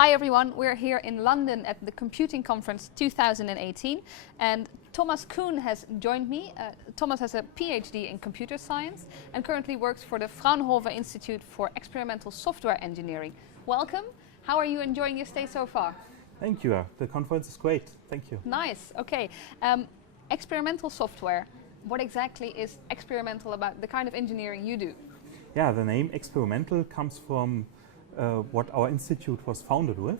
Hi everyone, we're here in London at the Computing Conference 2018 and Thomas Kuhn has joined me. Thomas has a PhD in computer science and currently works for the Fraunhofer Institute for Experimental Software Engineering. Welcome. How are you enjoying your stay so far? Thank you. The conference is great. Thank you. Nice. Okay. Experimental software. What exactly is experimental about the kind of engineering you do? Yeah, the name experimental comes from what our institute was founded with.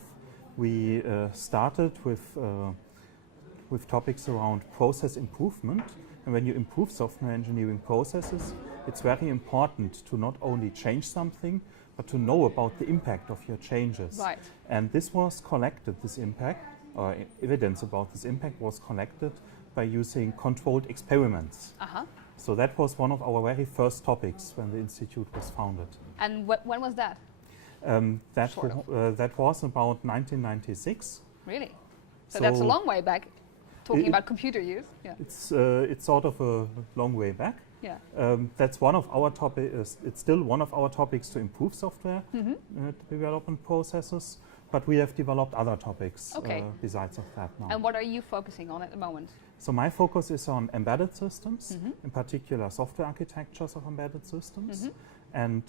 We started with topics around process improvement, and when you improve software engineering processes, it's very important to not only change something, but to know about the impact of your changes. Right. And this was collected, this impact, or evidence about this impact was collected by using controlled experiments. So that was one of our very first topics when the institute was founded. And when was that? That was about 1996. Really? So that's a long way back, talking about computer use. Yeah. It's sort of a long way back. Yeah. That's one of our topics. It's still one of our topics to improve software development processes. But we have developed other topics besides of that now. And what are you focusing on at the moment? So my focus is on embedded systems, in particular software architectures of embedded systems. And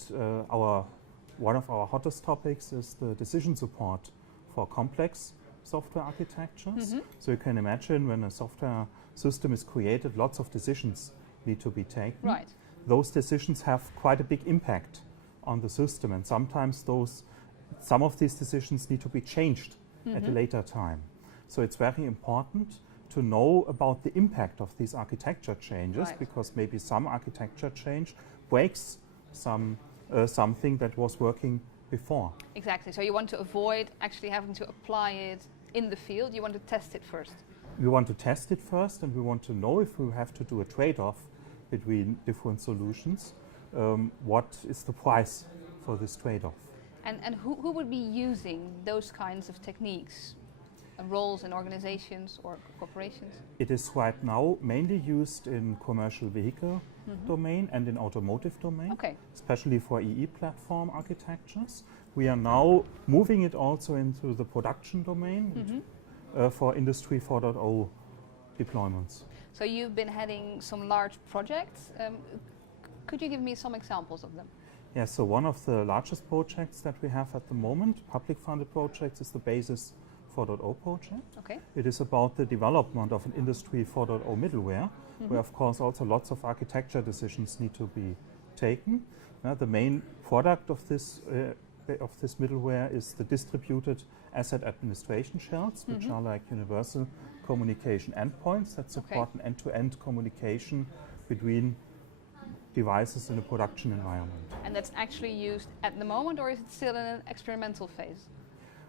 one of our hottest topics is the decision support for complex software architectures. So you can imagine when a software system is created, lots of decisions need to be taken. Right. Those decisions have quite a big impact on the system, and sometimes some of these decisions need to be changed at a later time. So it's very important to know about the impact of these architecture changes, because maybe some architecture change breaks something that was working before. Exactly. So you want to avoid actually having to apply it in the field. You want to test it first. We want to test it first, and we want to know if we have to do a trade-off between different solutions. What is the price for this trade-off? And who would be using those kinds of techniques, roles in organizations or corporations? It is right now mainly used in commercial vehicle domain and in automotive domain, especially for EE platform architectures. We are now moving it also into the production domain for Industry 4.0 deployments. So you've been heading some large projects. Could you give me some examples of them? Yeah, so one of the largest projects that we have at the moment, public funded projects, is the BaSys 4.0 project. It is about the development of an Industry 4.0 middleware, where of course also lots of architecture decisions need to be taken. The main product of this middleware is the distributed asset administration shells, which are like universal communication endpoints that support an end-to-end communication between devices in a production environment. And that's actually used at the moment, or is it still in an experimental phase?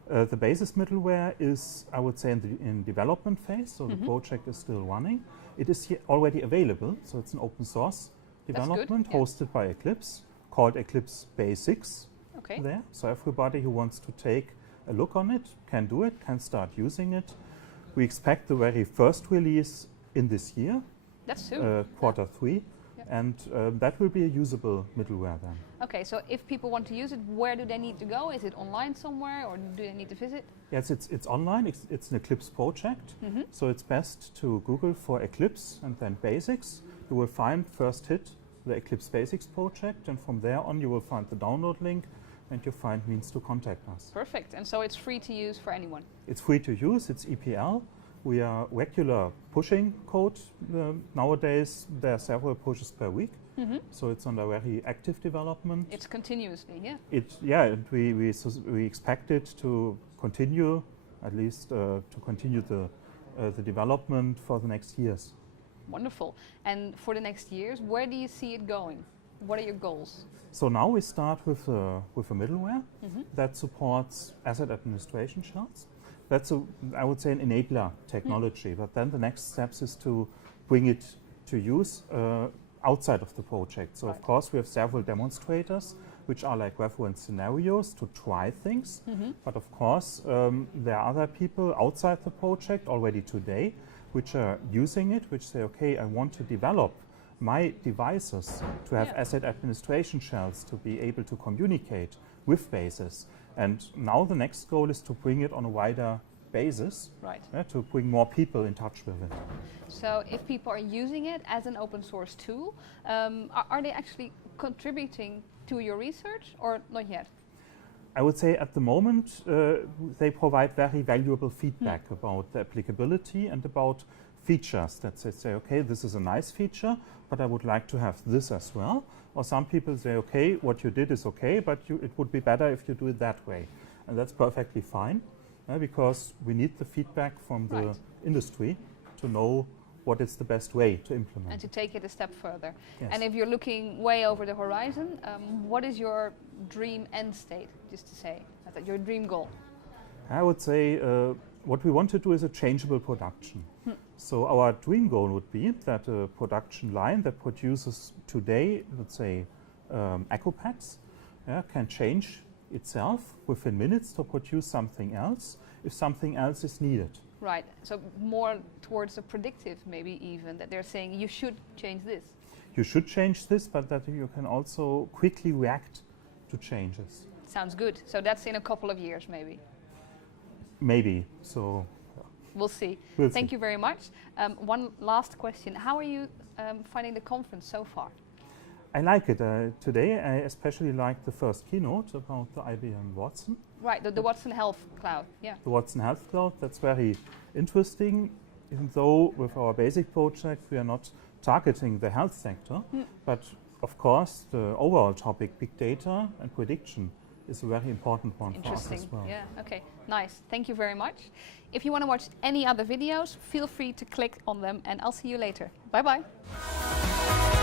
The BaSys middleware is, I would say, in development phase, so the project is still running. It is already available, so it's an open source development hosted by Eclipse, called Eclipse BaSys there. So everybody who wants to take a look on it can do it, can start using it. We expect the very first release in this year, that's soon. quarter 3. And that will be a usable middleware then. Okay, so if people want to use it, where do they need to go? Is it online somewhere, or do they need to visit? Yes, it's online. It's an Eclipse project. So it's best to Google for Eclipse and then BaSys. You will find first hit the Eclipse BaSys project, and from there on you will find the download link, and you find means to contact us. Perfect. And so it's free to use for anyone? It's free to use. It's EPL. We are regular pushing code. Nowadays, there are several pushes per week, so it's under very active development. It's continuously, And we expect it to continue, at least to continue the development for the next years. Wonderful. And for the next years, where do you see it going? What are your goals? So now we start with a middleware that supports asset administration shells. That's, I would say, an enabler technology. But then the next steps is to bring it to use outside of the project. So of course we have several demonstrators, which are like reference scenarios to try things. But of course there are other people outside the project already today, which are using it, which say, okay, I want to develop my devices to have asset administration shells to be able to communicate with BaSys. And now the next goal is to bring it on a wider basis, to bring more people in touch with it. So if people are using it as an open source tool, are they actually contributing to your research or not yet? I would say at the moment they provide very valuable feedback about the applicability and about features that they say, okay, this is a nice feature, but I would like to have this as well. Or some people say, okay, what you did is okay, but it would be better if you do it that way. And that's perfectly fine, because we need the feedback from the industry to know what is the best way to implement. And to take it a step further. Yes. And if you're looking way over the horizon, what is your dream end state, just to say, your dream goal? I would say what we want to do is a changeable production. So our dream goal would be that a production line that produces today, let's say, echo packs, can change itself within minutes to produce something else if something else is needed. Right, so more towards the predictive maybe even, that they're saying you should change this. You should change this, but that you can also quickly react to changes. Sounds good. So that's in a couple of years maybe? Maybe, so... We'll see. We'll Thank see. you very much. One last question. How are you finding the conference so far? I like it. Today I especially like the first keynote about the IBM Watson. Right, the Watson Health Cloud, yeah. The Watson Health Cloud, that's very interesting, even though with our basic project we are not targeting the health sector, but of course the overall topic, big data and prediction, is a very important one for us as well. Yeah, okay, nice. Thank you very much. If you want to watch any other videos, feel free to click on them and I'll see you later. Bye-bye.